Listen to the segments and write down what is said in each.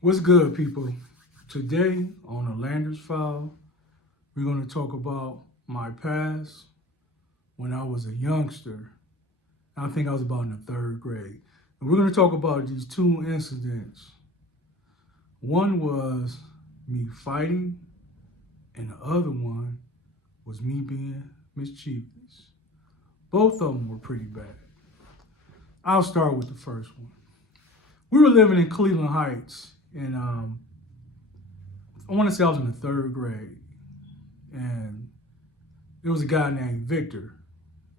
What's good, people? Today on the Landers File, we're going to talk about my past when I was a youngster. I think I was about in the third grade. And we're going to talk about these two incidents. One was me fighting, and the other one was me being mischievous. Both of them were pretty bad. I'll start with the first one. We were living in Cleveland Heights, and I want to say I was in the third grade, and there was a guy named Victor,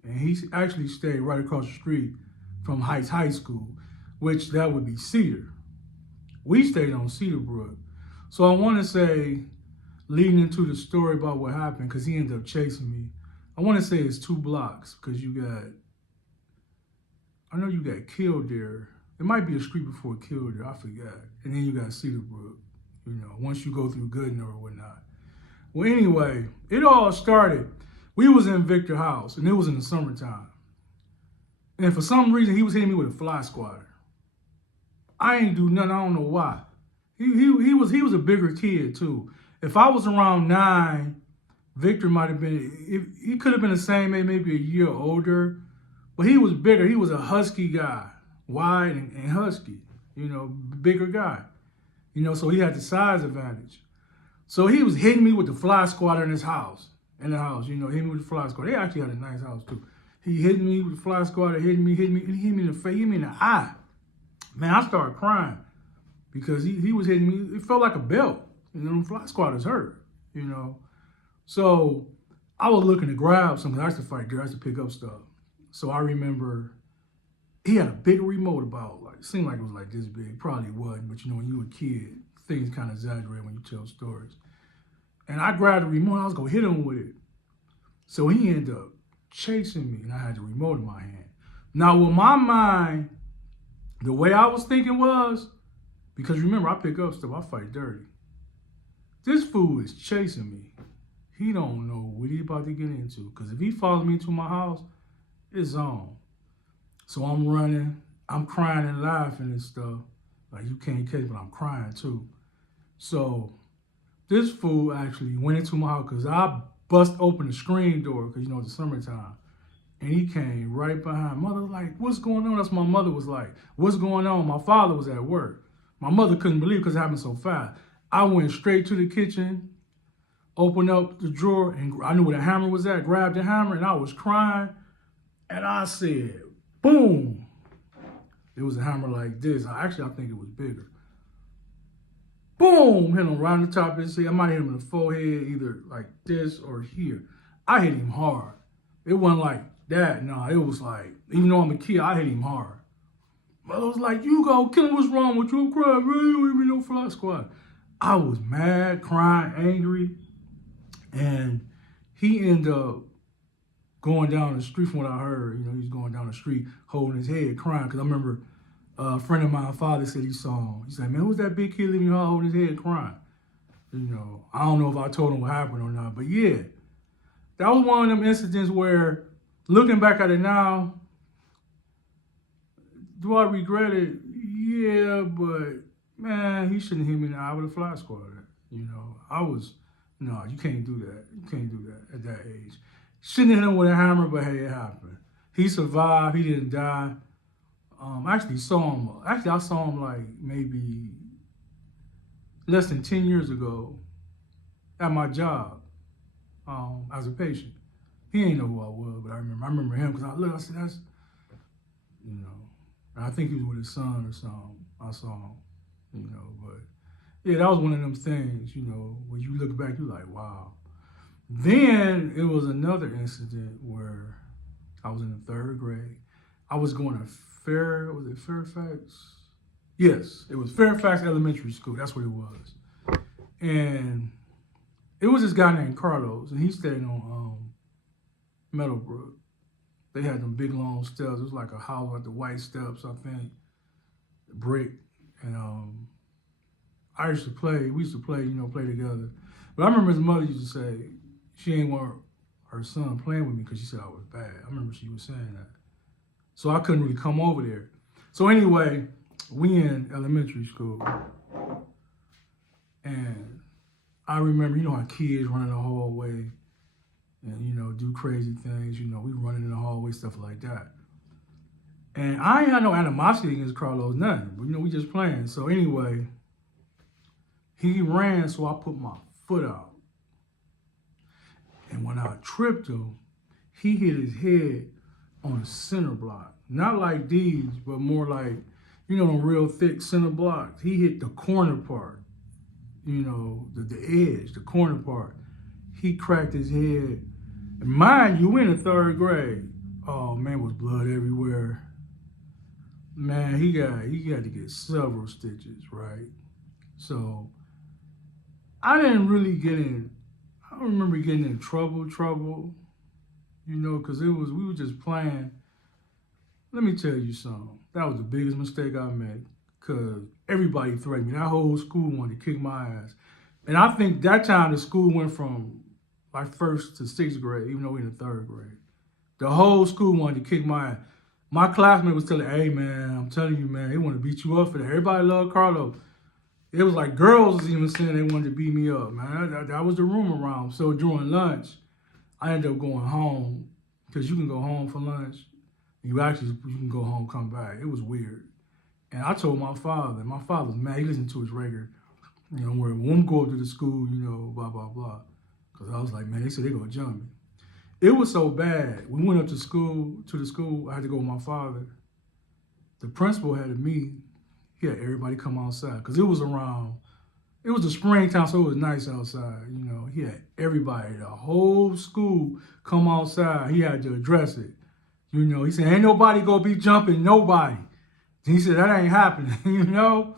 and he actually stayed right across the street from Heights High School, which that would be Cedar. We stayed on Cedarbrook. So I want to say, leading into the story about what happened, because he ended up chasing me, I want to say it's 2 blocks, because I know you got Kildare. It might be a street before Kildare, I forgot. And then you got Cedarbrook, once you go through Goodner or whatnot. Well, anyway, it all started. We was in Victor House, and it was in the summertime. And for some reason, he was hitting me with a fly swatter. I ain't do nothing, I don't know why. He was a bigger kid, too. If I was around 9, Victor might have been, he could have been the same age, maybe a year older, but he was bigger. He was a husky guy, wide and husky, bigger guy. So he had the size advantage. So he was hitting me with the fly swatter in the house, hitting me with the fly swatter. They actually had a nice house too. He hit me with the fly swatter, hit me, and he hit me in the face, hit me in the eye. Man, I started crying because he was hitting me. It felt like a belt. The fly swatters hurt, So I was looking to grab something. I used to fight there. I used to pick up stuff. So I remember he had a big remote it seemed like it was like this big. Probably wasn't, but when you were a kid, things kind of exaggerate when you tell stories. And I grabbed the remote, I was gonna hit him with it. So he ended up chasing me, and I had the remote in my hand. Now, with my mind, the way I was thinking was, because remember, I pick up stuff, I fight dirty. This fool is chasing me. He don't know what he about to get into. Because if he follows me to my house, it's on. So I'm running, I'm crying and laughing and stuff. Like, you can't catch me, but I'm crying too. So this fool actually went into my house because I bust open the screen door because, it's the summertime. And he came right behind. Mother was like, what's going on? That's what my mother was like. What's going on? My father was at work. My mother couldn't believe it because it happened so fast. I went straight to the kitchen, opened up the drawer, and I knew where the hammer was at, grabbed the hammer, and I was crying. And I said, boom. It was a hammer like this. Actually, I think it was bigger. Boom! Hit him right on the top of his head. I might hit him in the forehead, either like this or here. I hit him hard. It wasn't like that. No, it was like, even though I'm a kid, I hit him hard. Mother was like, you go kill him, what's wrong with you? I'm crying, man, you don't even know fly squad. I was mad, crying, angry. And he ended up going down the street from what I heard. He was going down the street holding his head, crying. Because I remember a friend of mine, father, said he saw him. He said, man, who's that big kid leaving your house holding his head, crying? I don't know if I told him what happened or not. But yeah, that was one of them incidents where, looking back at it now, do I regret it? Yeah, but man, he shouldn't hit me in the eye with a fly swatter. No, you can't do that. You can't do that at that age. Shouldn't hit him with a hammer, but hey, it happened. He survived. He didn't die. I saw him like maybe less than 10 years ago at my job as a patient. He ain't know who I was, but I remember him because I said, that's, and I think he was with his son or something. I saw him, but yeah, that was one of them things, when you look back, you're like, wow. Then it was another incident where I was in the third grade. I was going to Fairfax? Yes, it was Fairfax Elementary School. That's what it was. And it was this guy named Carlos, and he stayed on Meadowbrook. They had them big long steps. It was like a house, like the white steps, I think, brick. And we used to play, play together. But I remember his mother used to say she ain't want her son playing with me because she said I was bad. I remember she was saying that. So I couldn't really come over there. So anyway, we in elementary school. And I remember, you know how kids run in the hallway and, you know, do crazy things. You know, we running in the hallway, stuff like that. And I ain't had no animosity against Carlos, nothing. But, you know, we just playing. So anyway, he ran, so I put my foot out. And when I tripped him, he hit his head on a center block. Not like these, but more like, you know, real thick center blocks. He hit the corner part, you know, the edge, the corner part. He cracked his head. And mind you, in the third grade. Oh man, was blood everywhere. Man, he had to get several stitches, right? So I didn't really get in. I don't remember getting in trouble, you know, because we were just playing. Let me tell you something. That was the biggest mistake I made, because everybody threatened me. That whole school wanted to kick my ass. And I think that time the school went from like first to sixth grade, even though we in the third grade. The whole school wanted to kick my ass. My classmate was telling, hey man, I'm telling you, man, they want to beat you up for that. Everybody loved Carlos. It was like girls was even saying they wanted to beat me up, man. That was the rumor around. So during lunch, I ended up going home, because you can go home for lunch. You can go home, come back. It was weird. And I told my father. My father was mad. He listened to his record, you know, where when we go to the school, you know, blah, blah, blah. Because I was like, man, they said they're going to jump me. It was so bad. We went up to the school. I had to go with my father. The principal had a meeting. He had everybody come outside, because it was the springtime, so it was nice outside. You know, he had everybody, the whole school come outside. He had to address it. You know, he said, ain't nobody gonna be jumping nobody. He said, that ain't happening, you know?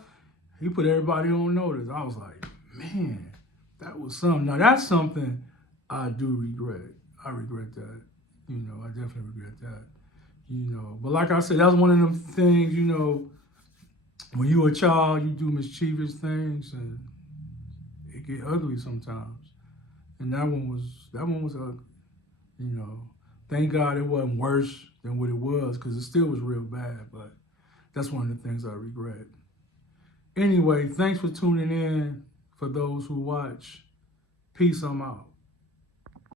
He put everybody on notice. I was like, man, that was something. Now, that's something I do regret. I regret that. You know, I definitely regret that. You know, but like I said, that's one of them things, you know, when you're a child, you do mischievous things, and it get ugly sometimes. And that one was ugly, you know. Thank God it wasn't worse than what it was, because it still was real bad, but that's one of the things I regret. Anyway, thanks for tuning in. For those who watch, peace, I'm out.